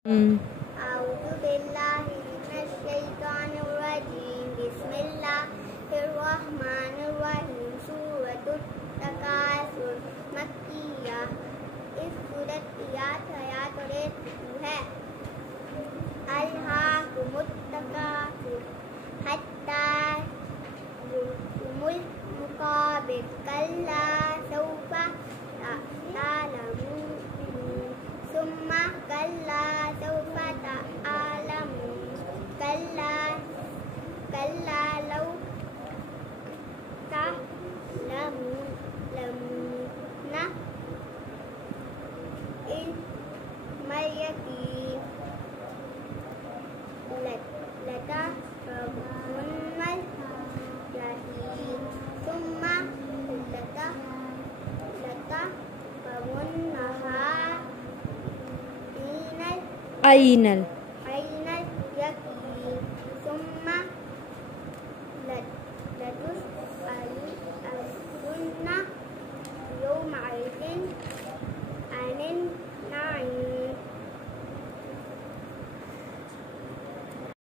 A'udhu billahi minash shaitanir rajim. Bismillahir rahmanir rahim. Surah Takasur Makkiyah. इस सूरत की आयत और है अल्हाकुमुत तकासुर हत्ता जुर्तुमुल मुकाबिर कल्ला सौफा तालमून सुम्मा कल्ला सौफा तालमून कल्ला लौ तालमून मयकीन लता मुन्मल जहीम सुम्मा लता मुन्नहा ईनल